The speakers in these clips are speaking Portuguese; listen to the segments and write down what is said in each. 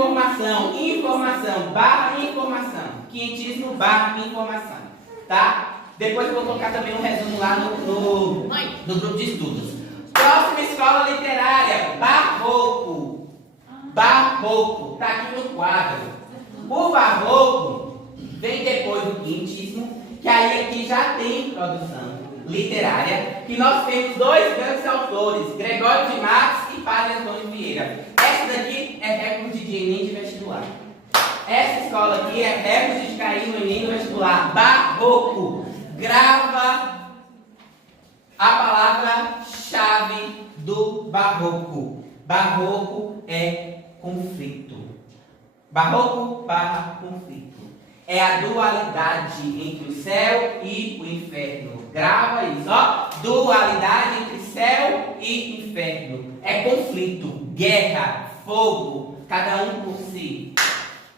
informação, informação, barra informação. Quinhentismo, barra informação. Tá? Depois eu vou colocar também um resumo lá no grupo de estudos. Próxima escola literária, Barroco. Barroco, tá aqui no quadro. O Barroco vem depois do quinhentismo, que aí aqui já tem produção literária, que nós temos dois grandes autores, Gregório de Matos e Padre Antônio Vieira. Essa daqui é recorde de Enem de vestibular. Essa escola aqui é recorde de cair no Enem do vestibular. Barroco. Grava a palavra-chave do barroco. Barroco é conflito. Barroco barra conflito. É a dualidade entre o céu e o inferno. Grava isso, ó. Dualidade entre céu e inferno. É conflito, guerra, fogo, cada um por si.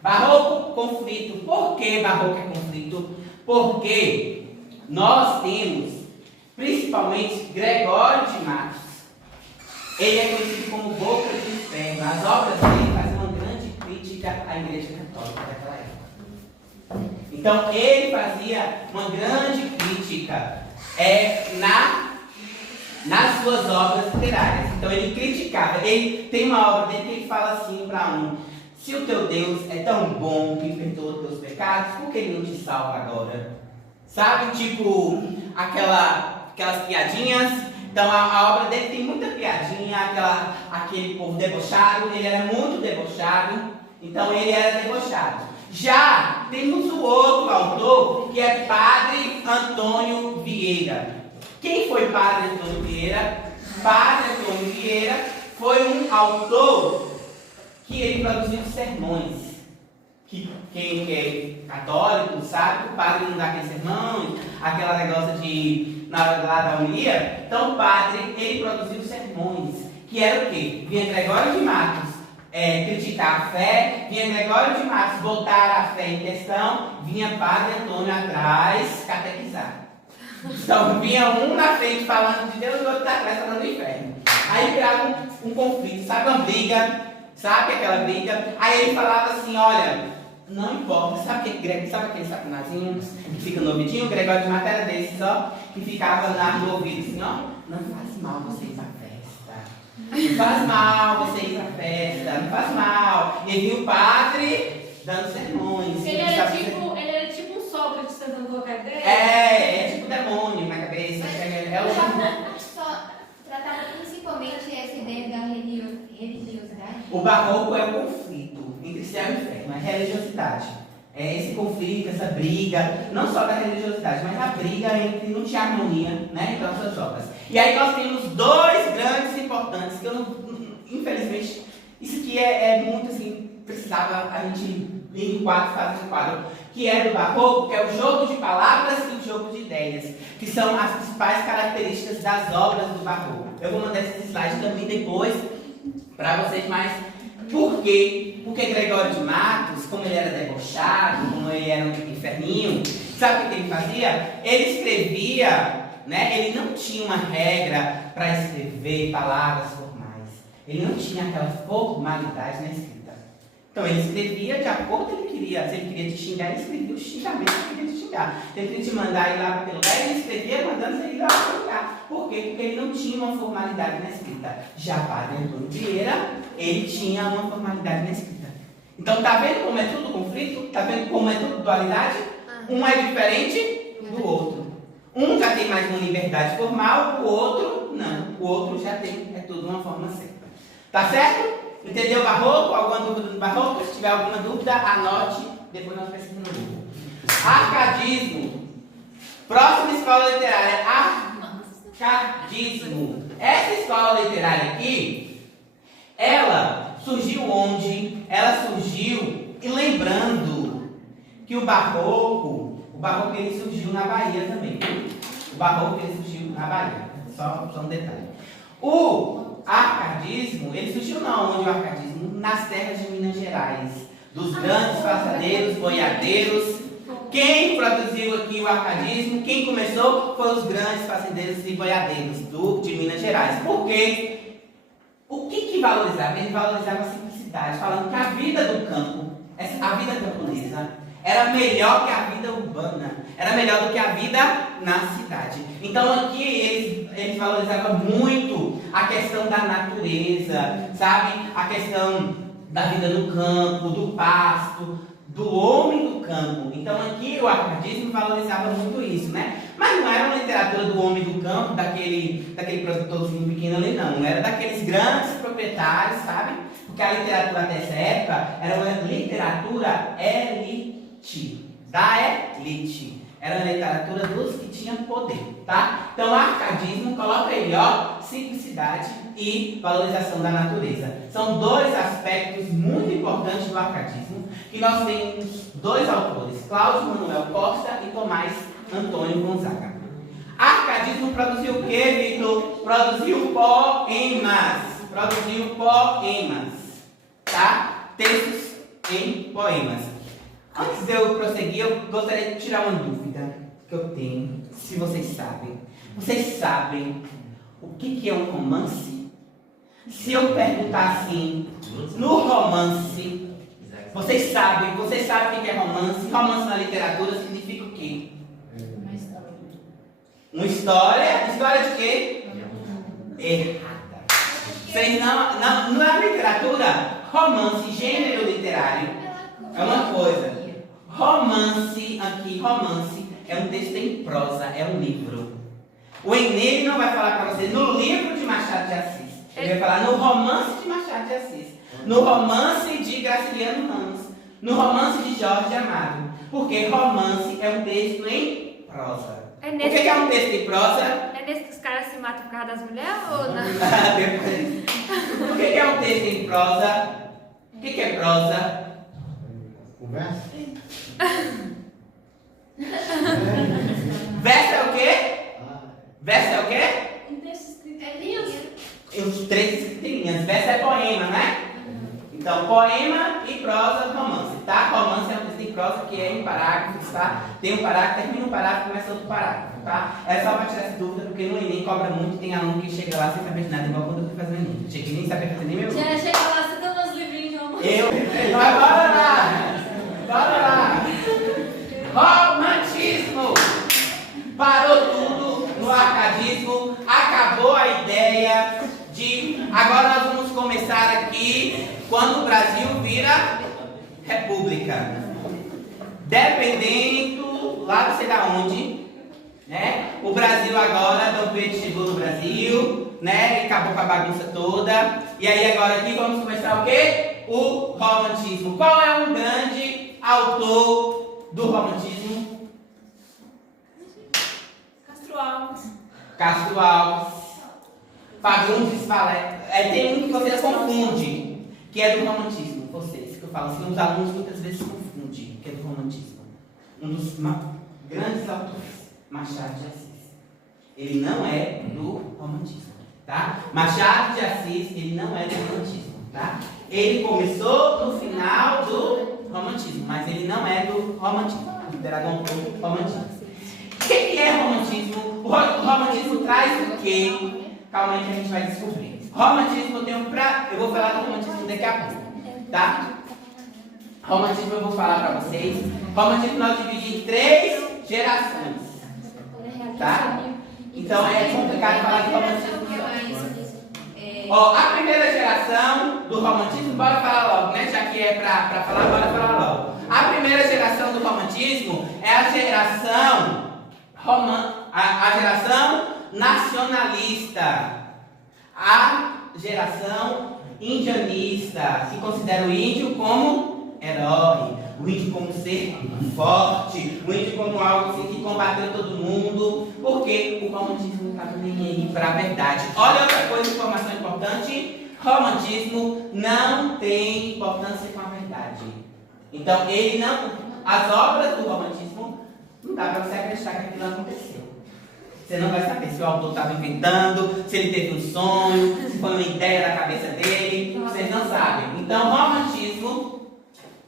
Barroco, conflito. Por que barroco é conflito? Porque nós temos, principalmente, Gregório de Matos. Ele é conhecido como Boca do Inferno. As obras dele fazem uma grande crítica à Igreja Católica daquela época. Então, ele fazia uma grande crítica nas suas obras literárias. Então, ele criticava. Ele tem uma obra dele que ele fala assim para se o teu Deus é tão bom que perdoa os teus pecados, por que ele não te salva agora? Sabe, tipo, aquelas piadinhas. Então, a obra dele tem muita piadinha, aquele povo debochado. Ele era muito debochado, então ele era debochado. Já temos o outro autor, que é Padre Antônio Vieira. Quem foi Padre Antônio Vieira? Padre Antônio Vieira foi um autor que ele produziu sermões. Quem é católico sabe que o padre não dá aquele sermão, aquela negócio de na hora lá da homilia. Então o padre, ele produziu sermões, que era o quê? Vinha Gregório de Matos criticar a fé, vinha Gregório de Matos botar a fé em questão, vinha Padre Antônio atrás catequizar. Então vinha um na frente falando de Deus e o outro atrás falando do inferno. Aí virava um conflito, sabe, uma briga, sabe aquela briga? Aí ele falava assim, olha, não importa, sabe aquele satanazinho que fica no ouvidinho? O Gregório de Matos era desses, ó, que ficava no ouvido assim, ó, não faz mal você ir pra festa, não faz mal você ir pra festa, não faz mal. E viu o padre dando sermões. Ele era tipo um Sócrates tentando colocar ideia? É tipo demônio na cabeça. Só tratava principalmente essa ideia da religiosidade. O barroco é o conflito entre céu e inferno, a religiosidade. É esse conflito, essa briga, não só da religiosidade, mas a briga entre não tinha harmonia, né, entre as suas obras. E aí nós temos dois grandes importantes, que eu não, infelizmente, isso aqui é muito assim, precisava a gente ler em quadro, fazer um quadro, que é do barroco, que é o jogo de palavras e o jogo de ideias, que são as principais características das obras do barroco. Eu vou mandar esses slides também depois para vocês, mas por quê? Porque Gregório de Matos, como ele era debochado, como ele era um inferninho, sabe o que ele fazia? Ele escrevia, né? Ele não tinha uma regra para escrever palavras formais. Ele não tinha aquela formalidade na escrita. Então ele escrevia de acordo com o que ele queria. Se ele queria te xingar, ele escrevia o xingamento que ele queria te xingar. Se ele queria te mandar ir lá para aquele lugar, ele escrevia mandando você ir lá para aquele lugar. Por quê? Porque ele não tinha uma formalidade na escrita. Já Padre Antônio Vieira, ele tinha uma formalidade na escrita. Então tá vendo como é tudo conflito? Tá vendo como é tudo dualidade? Um é diferente do outro. Um já tem mais uma liberdade formal, o outro não. O outro já tem, é tudo uma forma certa. Tá certo? Entendeu o barroco? Alguma dúvida do barroco? Se tiver alguma dúvida, anote. Depois nós pesquisamos no Google. Arcadismo. Próxima escola literária. Arcadismo. Essa escola literária aqui, ela surgiu onde? Ela surgiu, e lembrando que o barroco ele surgiu na Bahia também. O barroco ele surgiu na Bahia. Só um detalhe. O arcadismo, ele surgiu não onde o arcadismo? Nas terras de Minas Gerais. Dos grandes fazendeiros, boiadeiros. Quem produziu aqui o arcadismo, quem começou, foram os grandes fazendeiros e boiadeiros de Minas Gerais. Por quê? O que valorizava? Ele valorizava a simplicidade. cidade, falando que a vida do campo, a vida camponesa, era melhor que a vida urbana, era melhor do que a vida na cidade. Então aqui eles valorizavam muito a questão da natureza, sabe? A questão da vida no campo, do pasto, do homem do campo. Então aqui o arcadismo valorizava muito isso, né? Mas não era uma literatura do homem do campo, daquele produtorzinho pequeno ali, não. Era daqueles grandes proprietários, sabe? Porque a literatura até essa época era uma literatura elite, da elite. Era uma literatura dos que tinham poder, tá? Então o arcadismo coloca ele, ó, simplicidade e valorização da natureza. São dois aspectos muito importantes do arcadismo, que nós temos dois autores, Cláudio Manuel Costa e Tomás Antônio Gonzaga. Arcadismo produziu o que, Vitor? Produziu poemas. Tá? Textos em poemas. Antes de eu prosseguir, eu gostaria de tirar uma dúvida que eu tenho, se vocês sabem. Vocês sabem o que é um romance? Se eu perguntar assim, no romance, vocês sabem o que é romance? Romance na literatura significa o quê? Uma história. História de quê? Errada. Vocês não é literatura? Romance, gênero literário, é uma coisa. Romance é um texto em prosa, é um livro. O Enem não vai falar para você no livro de Machado de Assis. Ele vai falar no romance de Machado de Assis, no romance de Graciliano Ramos, no romance de Jorge Amado. Porque romance é um texto em prosa. O que é um texto em prosa? É nesse que os caras se matam por causa das mulheres ou não? O que é um texto em prosa? O que é prosa? Conversa? Verso é o quê? Verso é o quê? Um texto escrito. É livro. Os três linhas. Verso é poema, né? Então, poema e prosa, romance, tá? Romance é um texto em prosa que é em parágrafos, tá? Tem um parágrafo, termina um parágrafo e começa outro parágrafo, tá? É só para tirar essa dúvida, porque no Enem cobra muito, tem aluno que chega lá sem saber de nada, igual quando eu fui fazer o Enem. Cheguei nem saber fazer nem meu. Já chega lá, você dando uns livrinhos de romance. Mas bora lá! Bora lá! Romantismo! Parou tudo no arcadismo, acabou a ideia de... Agora nós vamos começar aqui quando o Brasil vira república. Dependendo, lá não sei da onde, né? O Brasil agora, Dom Pedro chegou no Brasil, né? E acabou com a bagunça toda. E aí agora aqui vamos começar o quê? O romantismo. Qual é um grande autor do romantismo? Castro Alves, Fagundes Valé. Tem um que vocês confundem, que é do romantismo. Vocês, que eu falo assim, os alunos muitas vezes confundem, que é do romantismo. Um dos grandes autores, Machado de Assis. Ele não é do romantismo, tá? Machado de Assis, ele não é do romantismo, tá? Ele começou no final do romantismo, mas ele não é do romantismo, considerado um autor do romantismo. O que é romantismo? O romantismo traz o quê? Calma aí que a gente vai descobrir. Romantismo eu vou falar do romantismo daqui a pouco, tá? Romantismo eu vou falar para vocês. Romantismo nós dividimos em 3 gerações, tá? Então é complicado falar de romantismo. Ó, a primeira geração do romantismo, bora falar logo, né? Já que é para falar, bora falar logo. A primeira geração do romantismo é a geração a geração nacionalista, a geração indianista, que considera o índio como herói, o índio como ser forte, o índio como algo assim, que combateu todo mundo, porque o romantismo não estava nem aí para a verdade. Olha outra coisa, informação importante: romantismo não tem importância com a verdade. Então, as obras do romantismo não dá para você acreditar que aquilo aconteceu. Você não vai saber se o autor estava inventando, se ele teve um sonho, se foi uma ideia da cabeça dele. Vocês não sabem. Então, romantismo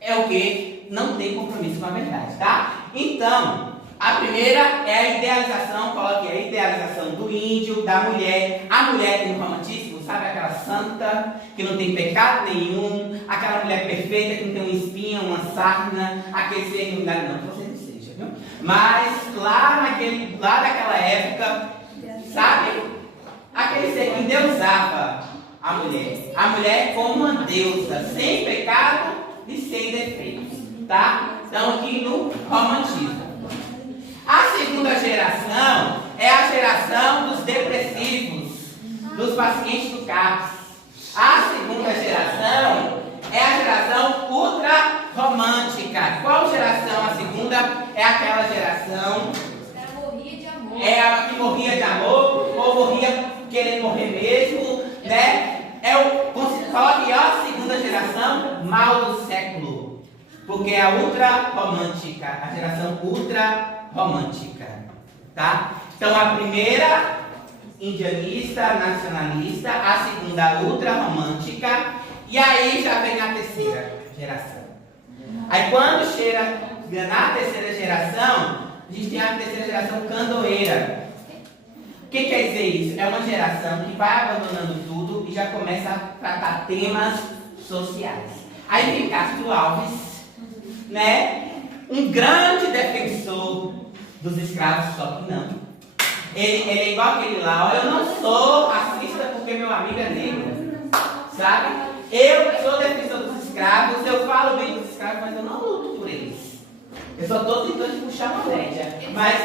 é o que? Não tem compromisso com a verdade, tá? Então, a primeira é a idealização, coloque a idealização do índio, da mulher. A mulher tem no romantismo, sabe aquela santa que não tem pecado nenhum, aquela mulher perfeita que não tem uma espinha, uma sarna, aquele ser iluminado, não, que você não seja, viu? Mas lá daquela época, sabe? Aquele ser que endeusava a mulher como uma deusa, sem pecado e sem defeitos, tá? Então aqui no romantismo. A segunda geração é a geração dos depressivos, dos pacientes do CAPS. A segunda geração é a geração ultra-romântica. Qual geração? A segunda é aquela geração... Ela morria de amor. É a que morria de amor, ou morria querendo morrer mesmo, né? Só que a segunda geração, mal do século. Porque é a ultra-romântica, a geração ultra-romântica, tá? Então a primeira, indianista, nacionalista, a segunda, ultra-romântica, e aí já vem a terceira geração. Aí quando chega na terceira geração, a gente tem a terceira geração candoeira. O que quer dizer isso? É uma geração que vai abandonando tudo e já começa a tratar temas sociais. Aí vem Castro Alves, né? Um grande defensor dos escravos, só que não. Ele é igual aquele lá, ó, eu não sou racista porque meu amigo é negro, sabe? Eu sou defensor dos escravos, eu falo bem dos escravos, mas eu não luto por eles. Eu só estou tentando puxar uma média. Mas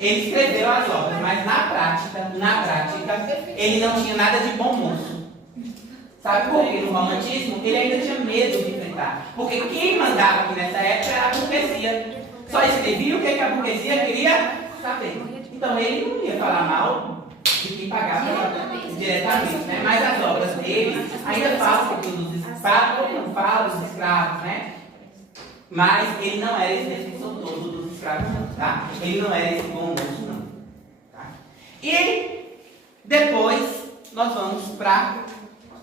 ele escreveu as obras, mas na prática, ele não tinha nada de bom moço. Sabe por quê? No romantismo, ele ainda tinha medo de enfrentar. Porque quem mandava aqui nessa época era a burguesia. Só escrevia o que a burguesia queria saber. Então ele não ia falar mal de quem pagava diretamente, né? Mas as obras dele ainda falam dos escravos, né? Mas ele não era esse defensor todo dos escravos, não, tá? Ele não era esse bom moço, não. Tá? E depois nós vamos para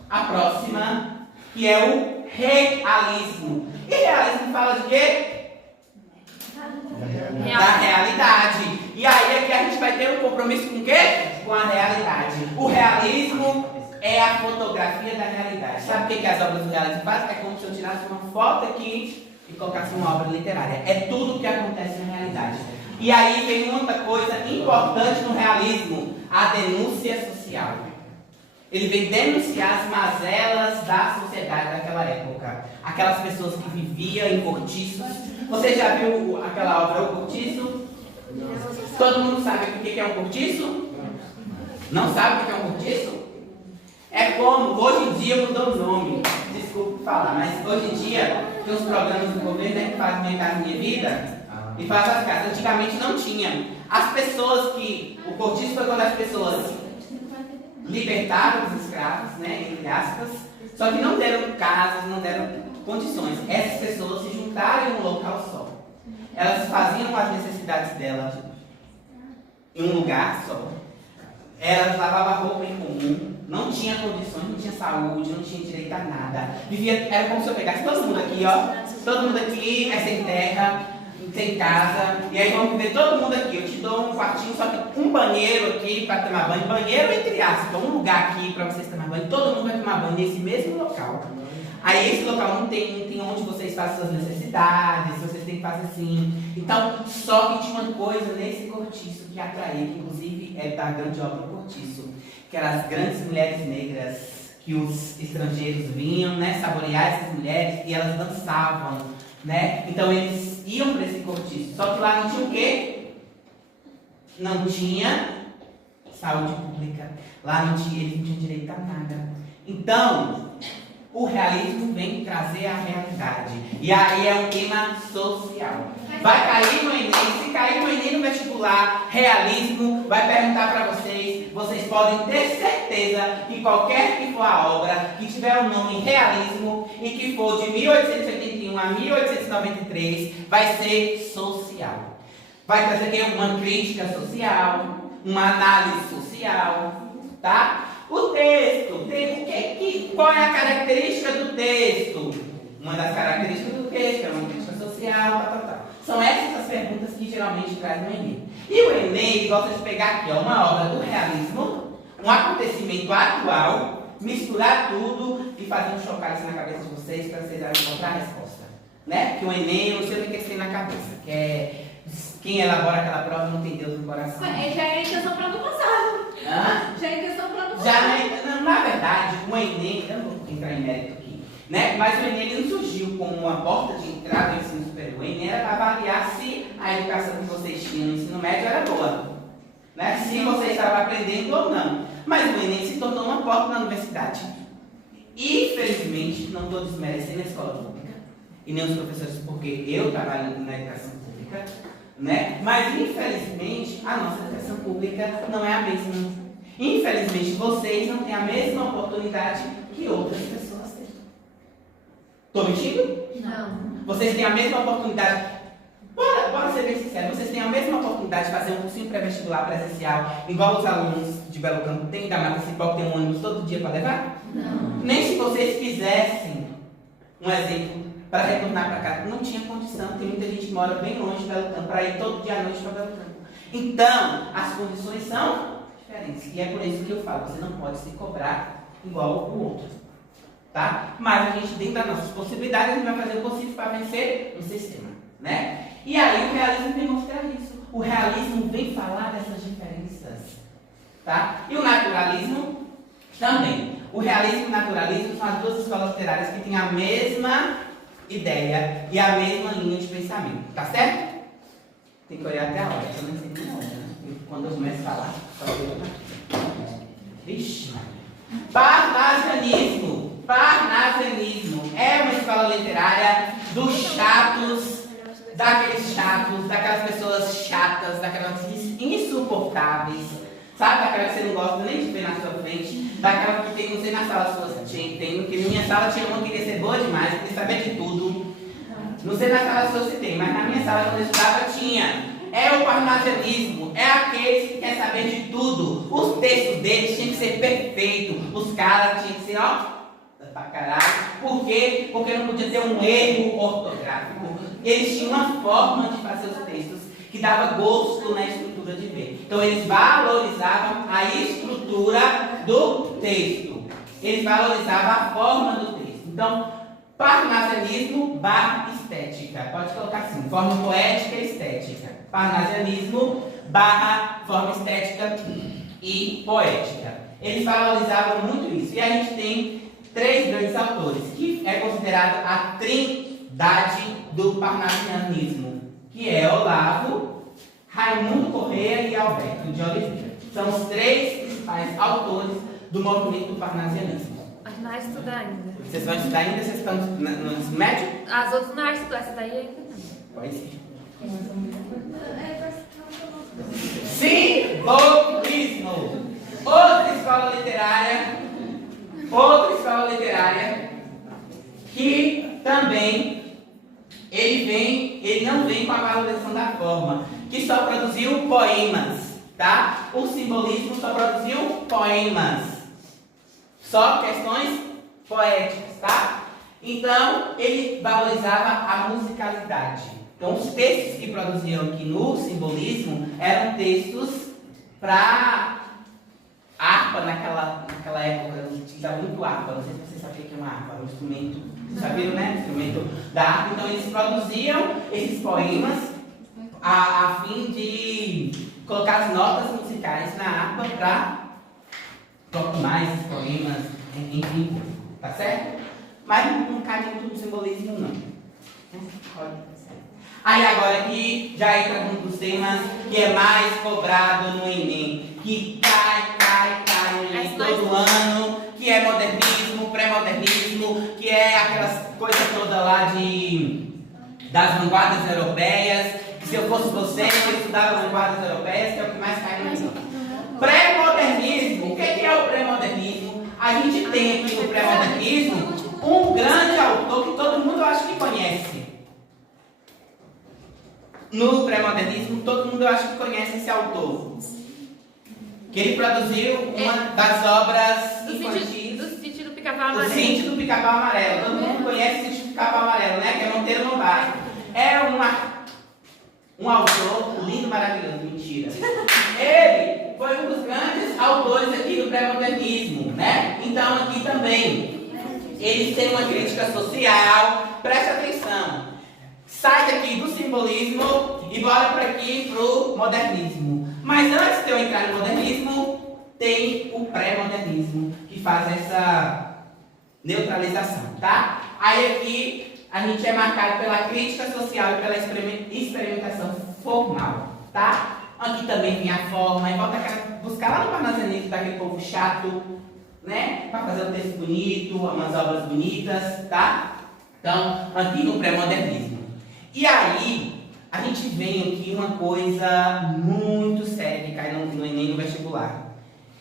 a próxima, que é o realismo. E realismo fala de quê? Da realidade. E aí aqui a gente vai ter um compromisso com o quê? Com a realidade. O realismo é a fotografia da realidade. Sabe o que as obras do realismo fazem? É como se eu tirasse uma foto aqui e colocasse uma obra literária. É tudo o que acontece na realidade. E aí vem muita coisa importante no realismo: a denúncia social. Ele vem denunciar as mazelas da sociedade daquela época. Aquelas pessoas que viviam em cortiços. Você já viu aquela obra, O Cortiço? Todo mundo sabe o que é um cortiço? Não sabe o que é um cortiço? É como, hoje em dia mudou o nome. Desculpe falar, mas hoje em dia tem uns programas do governo, né, que fazem Minha Casa Minha Vida e faz as casas. Antigamente não tinha. As pessoas que... O cortiço foi quando as pessoas libertaram os escravos, né, entre aspas, só que não deram casas, não deram condições. Essas pessoas se juntaram em um local só. Elas faziam as necessidades delas em um lugar só. Elas lavavam roupa em comum, não tinha condições, não tinha saúde, não tinha direito a nada. Vivia, era como se eu pegasse todo mundo aqui, ó. Todo mundo aqui é sem terra, sem casa. E aí vamos viver todo mundo aqui. Eu te dou um quartinho, só que um banheiro aqui para tomar banho. Banheiro entre aspas, então um lugar aqui para vocês tomar banho. Todo mundo vai tomar banho nesse mesmo local. Aí esse local não tem onde vocês fazem suas necessidades, vocês têm que fazer assim. Então, só que tinha uma coisa nesse cortiço que atraía, que inclusive é da grande obra Cortiço, que eram as grandes mulheres negras, que os estrangeiros vinham, né, saborear essas mulheres, e elas dançavam, né? Então eles iam para esse cortiço. Só que lá não tinha o quê? Não tinha saúde pública. Lá não tinha, eles não tinham direito a nada. Então, o realismo vem trazer a realidade. E aí é um tema social. Vai cair no Enem, se cair no Enem no vestibular, realismo, vai perguntar para vocês. Vocês podem ter certeza que qualquer que for a obra, que tiver o nome realismo e que for de 1881 a 1893, vai ser social. Vai trazer aqui uma crítica social, uma análise social, tá? O texto, qual é a característica do texto? Uma das características do texto é uma crítica social, tal. São essas as perguntas que geralmente traz no Enem. E o Enem, ele gosta de pegar aqui, ó, uma obra do realismo, um acontecimento atual, misturar tudo e fazer um chocalho na cabeça de vocês para vocês encontrar a resposta. Né? Porque o Enem, eu não sei o que tem na cabeça, que é quem elabora aquela prova não tem Deus no coração. Já é intenção para ano passado. Hã? Já é intenção para ano Já passado. na verdade, o Enem, eu não vou entrar em mérito aqui, né? Mas o Enem ele não surgiu como uma porta de entrada no ensino superior. O Enem era para avaliar se a educação que vocês tinham no ensino médio era boa, né? Se vocês estavam aprendendo ou não. Mas o Enem se tornou uma porta na universidade. Infelizmente, não estou desmerecendo a escola pública e nem os professores, porque eu trabalho na educação pública, né? Mas infelizmente a nossa educação pública não é a mesma. Infelizmente vocês não têm a mesma oportunidade que outras pessoas têm. Estou mentindo? Não. Vocês têm a mesma oportunidade. Bora ser bem sincero, vocês têm a mesma oportunidade de fazer um cursinho pré-vestibular presencial, igual os alunos de Belo Campo têm, da Mata Cipó, que tem um ônibus todo dia para levar? Não. Nem se vocês fizessem um exemplo para retornar para casa, não tinha condição. Tem muita gente que mora bem longe de Belo Campo para ir todo dia à noite para Belo Campo. Então, as condições são diferentes. E é por isso que eu falo, você não pode se cobrar igual o outro. Tá? Mas a gente, dentro das nossas possibilidades, a gente vai fazer o possível para vencer o sistema. Né? E aí o realismo vem mostrar isso. O realismo vem falar dessas diferenças. Tá? E o naturalismo também. O realismo e o naturalismo são as duas escolas literárias que têm a mesma ideia e a mesma linha de pensamento. Tá certo? Tem que olhar até a hora, eu não sei nem a hora, né? Quando eu começo a falar, só eu Vixe, Parnasianismo. Parnasianismo é uma escola literária dos chatos, daquelas pessoas chatas, daquelas insuportáveis, sabe? Daquela que você não gosta nem de ver na sua frente, daquela que tem, não sei, na sala sua tem, porque na minha sala tinha uma que queria ser boa demais, queria saber de tudo. Não sei na sala sua se tem, mas na minha sala quando eu estudava tinha. É o parnasianismo, é aqueles que querem saber de tudo. Os textos deles tinham que ser perfeitos, os caras tinham que ser, ó, pra caralho. Por quê? Porque não podia ter um erro ortográfico. Eles tinham uma forma de fazer os textos que dava gosto na estrutura de ver. Então eles valorizavam a estrutura do texto. Eles valorizavam a forma do texto. Então, parnasianismo barra estética. Pode colocar assim, forma poética e estética. Parnasianismo barra forma estética e poética. Eles valorizavam muito isso. E a gente tem 3 grandes autores, que é considerado a trindade do parnasianismo, que é Olavo, Raimundo Corrêa e Alberto de Oliveira. São os 3 principais autores do movimento do parnasianismo. A gente não vai estudar ainda. Vocês vão estudar ainda? Vocês estão no ensino médio? As outras não vai estudar, essa daí ainda não. Pode ser. É, Simbolismo. Outra escola literária que também ele não vem com a valorização da forma, que só produziu poemas, tá? O simbolismo só produziu poemas, só questões poéticas, tá? Então ele valorizava a musicalidade. Então os textos que produziam aqui no simbolismo eram textos para harpa naquela época, utilizava muito harpa. Não sei se vocês sabiam o que é uma harpa, um instrumento. Vocês sabiam, né? Instrumento da harpa. Então eles produziam esses poemas a fim de colocar as notas musicais na harpa para tocar esses poemas, enfim, tá certo? Mas não cai muito no simbolismo, não. Aí agora aqui já entra um dos temas que é mais cobrado no Enem, que cai no Enem todo ano, que é modernismo, pré-modernismo, que é aquelas coisas todas lá das vanguardas europeias, que se eu fosse você, eu estudava vanguardas europeias, que é o que mais cai no Enem. Pré-modernismo, o que é o pré-modernismo? A gente tem aqui no pré-modernismo um grande autor que todo mundo acha que conhece. No pré-modernismo, todo mundo acha que conhece esse autor. Que ele produziu uma das obras infantis. Do Sítio do Pica-Pau O Amarelo. Sítio do Pica-Pau Amarelo. Todo mundo conhece o Sítio do Pica-Pau Amarelo, né? Que é Monteiro Lobato. É um autor lindo, maravilhoso, mentira. Ele foi um dos grandes autores aqui do pré-modernismo, né? Então aqui também, eles têm uma crítica social, preste atenção. Sai daqui do simbolismo e bora para aqui pro modernismo. Mas antes de eu entrar no modernismo, tem o pré-modernismo, que faz essa neutralização, tá? Aí aqui a gente é marcado pela crítica social e pela experimentação formal, tá? Aqui também vem a forma, e volta a buscar lá no parnasianismo daquele povo chato, né? Para fazer um texto bonito, umas obras bonitas, tá? Então, aqui no pré-modernismo. E aí, a gente vem aqui uma coisa muito séria que cai no Enem no vestibular,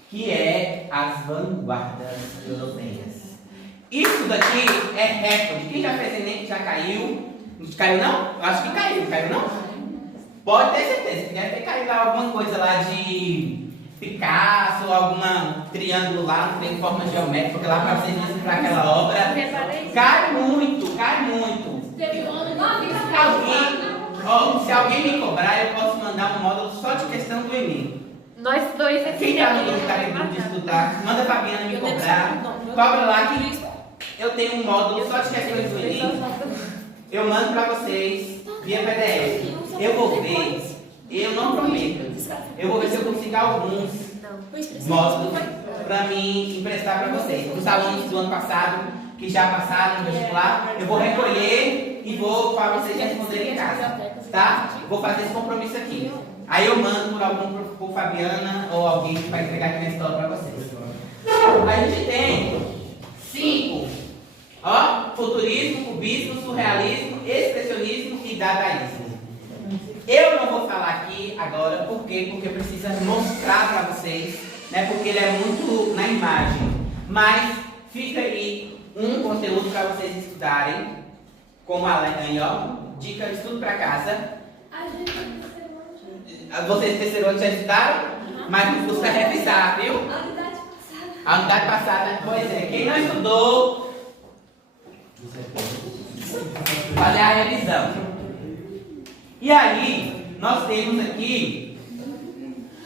que é as vanguardas europeias. Isso daqui é recorde. Quem já fez Enem, já caiu? Caiu não? Acho que caiu. Caiu não? Pode ter certeza que deve ter caído alguma coisa lá de Picasso, algum triângulo lá, não tem forma geométrica, porque lá para vocês decifrar aquela obra, cai muito, cai muito. Teve um ano na vida. Se alguém me cobrar, eu posso mandar um módulo só de questão do Enem. Nós dois aqui. Quem está no grupo tá em de estudar, manda a Fabiana me cobrar. Cobra lá que eu tenho um módulo só de questões do Enem. Eu mando para vocês via PDF. Eu vou ver, eu não prometo. Eu vou ver se eu consigo alguns módulos para mim emprestar para vocês. Os alunos do ano passado que já passaram no vestibular, eu vou recolher e vou para vocês responderem em casa, tá? Vou fazer esse compromisso aqui. Aí eu mando por Fabiana ou alguém que vai entregar aqui na escola para vocês. A gente tem 5, futurismo, cubismo, surrealismo, expressionismo e dadaísmo. Eu não vou falar aqui agora, por quê? Porque precisa mostrar para vocês, né? Porque ele é muito na imagem. Mas fica aí um conteúdo para vocês estudarem, como a Alex, dica de estudo para casa. Vocês terceiro ano já estudaram? Mas não custa revisar, viu? A unidade passada, pois é, quem não estudou, fazer a revisão. E aí, nós temos aqui,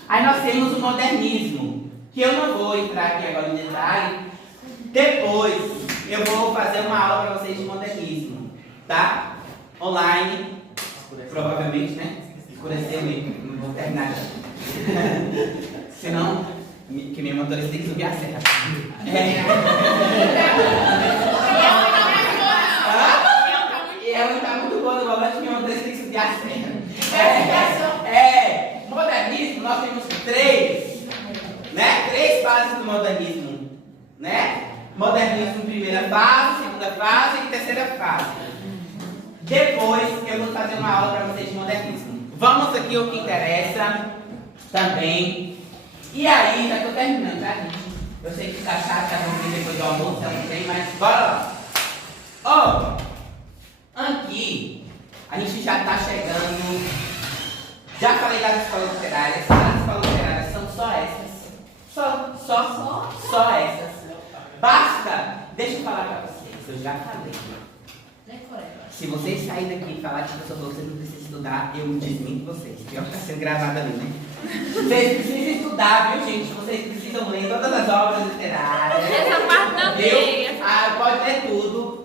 nós temos o modernismo, que eu não vou entrar aqui agora em detalhe. Depois, eu vou fazer uma aula para vocês de modernismo, tá? Online, provavelmente, né? Escureceu mesmo, não vou terminar já. Senão, que minha motorista tem que subir a serra. E ela não tá muito boa no volante, minha motorista tem que subir a serra. Modernismo, nós temos 3, né? 3 fases do modernismo, né? Modernismo, primeira fase, segunda fase e terceira fase. Depois eu vou fazer uma aula para vocês de modernismo. Vamos aqui o que interessa também. E aí, já estou terminando, tá, gente? Eu sei que tá chato, tá vamos vir depois do almoço, eu não sei, mas bora lá. Aqui a gente já está chegando. Já falei das escolas literárias. As escolas literárias são só essas. Só essas. Basta! Deixa eu falar para vocês, eu já falei. Se vocês saírem daqui e falar que o professor falou que vocês não precisam estudar, eu desminto vocês. Pior que está sendo gravado ali, né? Vocês precisam estudar, viu, gente? Vocês precisam ler todas as obras literárias. Essa parte não tem. Pode ler tudo.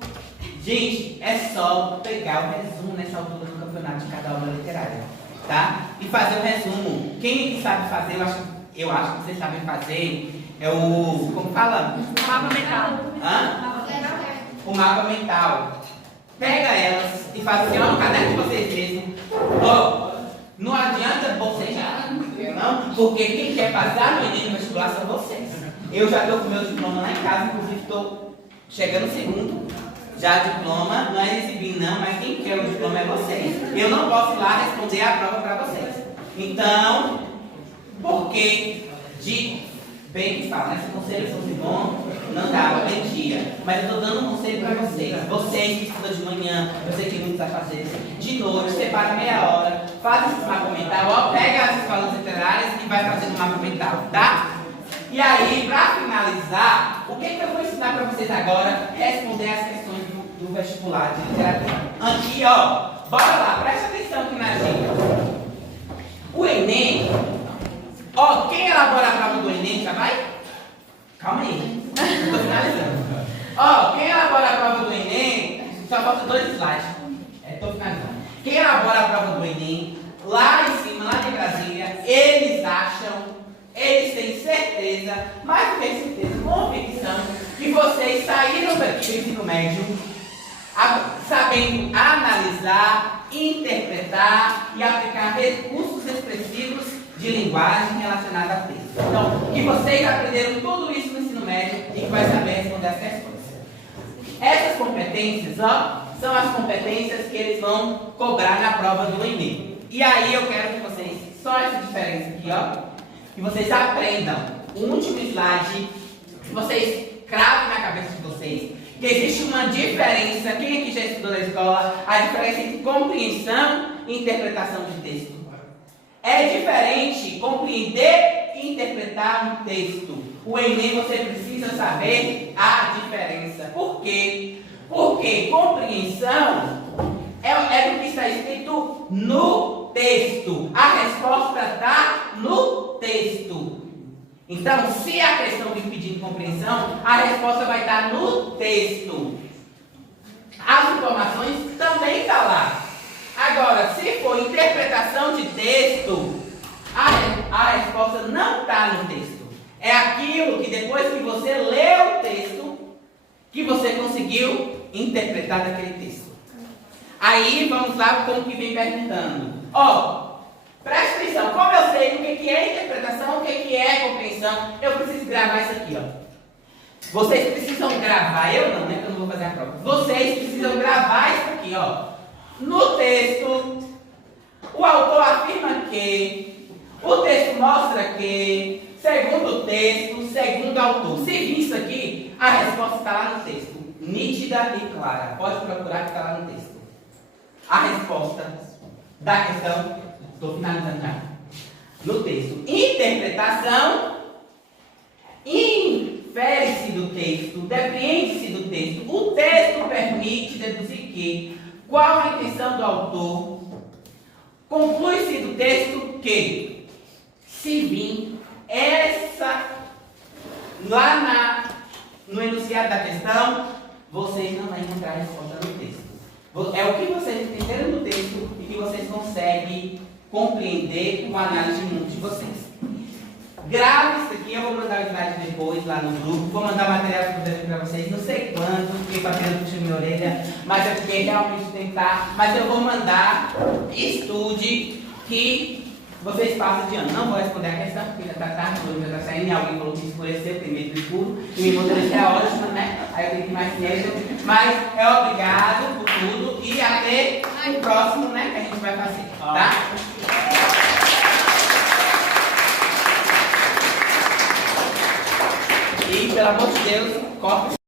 Gente, é só pegar o resumo nessa altura do campeonato de cada obra literária, tá? E fazer o resumo. Quem sabe fazer, eu acho que vocês sabem fazer, é o... como fala? O mapa mental. O mapa mental. Pega elas e faz assim, no caderno de vocês mesmos. Não adianta vocês já, não, porque quem quer passar no Enem no vestibular são vocês. Eu já estou com meu diploma lá em casa, inclusive estou chegando no segundo. Já diploma, não é exibir não, mas quem quer o diploma é vocês. Eu não posso ir lá responder a prova para vocês. Então, porque de bem que fala, né? Se o conselho fosse bom, não dava, mentia. Mas eu estou dando um conselho para vocês. Vocês que estudam de manhã, eu sei que muitos vai fazer. De noite, separa meia hora, faz esse mapa mental, pega as escolas literárias e vai fazendo um mapa mental, tá? E aí, para finalizar, o que eu vou ensinar para vocês agora é responder as questões do vestibular de literatura. Aqui, bora lá, presta atenção aqui na dica. Enem, ó, quem elabora a prova do Enem, já vai? Calma aí, estou finalizando. Ó, quem elabora a prova do Enem, só falta 2 slides. Estou finalizando. Quem elabora a prova do Enem, lá em cima, lá em Brasília, eles acham, eles têm certeza, mais do que certeza, convicção, que vocês saíram daqui do ensino médio sabendo analisar, interpretar e aplicar recursos expressivos de linguagem relacionada a texto. Então, que vocês aprenderam tudo isso no ensino médio e que vai saber responder as questões. Essas competências, ó, são as competências que eles vão cobrar na prova do Enem. E aí eu quero que vocês, só essa diferença aqui, ó, que vocês aprendam o último slide, que vocês cravem na cabeça de vocês, que existe uma diferença, quem aqui já estudou na escola, a diferença entre compreensão e interpretação de texto. É diferente compreender e interpretar um texto. O Enem você precisa saber a diferença. Por quê? Porque compreensão é do que está escrito no texto. A resposta está no texto. Então, se a questão vem pedindo compreensão, a resposta vai estar no texto. As informações também estão lá. Agora, se for interpretação de texto, a resposta não está no texto. É aquilo que depois que você leu o texto, que você conseguiu interpretar daquele texto. Aí, vamos lá como que vem perguntando. Ó, presta atenção, como eu sei o que é interpretação, o que é compreensão, eu preciso gravar isso aqui, ó. Vocês precisam gravar, eu não, né, que eu não vou fazer a prova. Vocês precisam gravar isso aqui, ó. No texto, o autor afirma que, o texto mostra que, segundo o texto, segundo o autor. Se vir isso aqui, a resposta está lá no texto, nítida e clara. Pode procurar que está lá no texto. A resposta da questão, estou finalizando já, no texto. Interpretação, infere-se do texto, depreende-se do texto. O texto permite deduzir que, qual a intenção do autor, conclui-se do texto que, se vir essa, lá no enunciado da questão, vocês não vão encontrar a resposta no texto. É o que vocês entenderam no texto e que vocês conseguem compreender com a análise de mundo de vocês. Grave isso aqui, eu vou mandar o slide depois lá no grupo, vou mandar material para vocês, não sei quanto, porque fazendo puxa minha orelha, mas é porque realmente tentar, mas eu vou mandar, estude, que vocês passam de ano. Não vou responder a questão, porque já está tarde, já está saindo, e alguém falou que escureceu, tem medo do escuro, e me mandou isso é ótimo, né? Aí eu tenho que ir mais cedo, mas é obrigado por tudo, e até o próximo, né, que a gente vai fazer, tá? E, pelo amor de Deus, corta.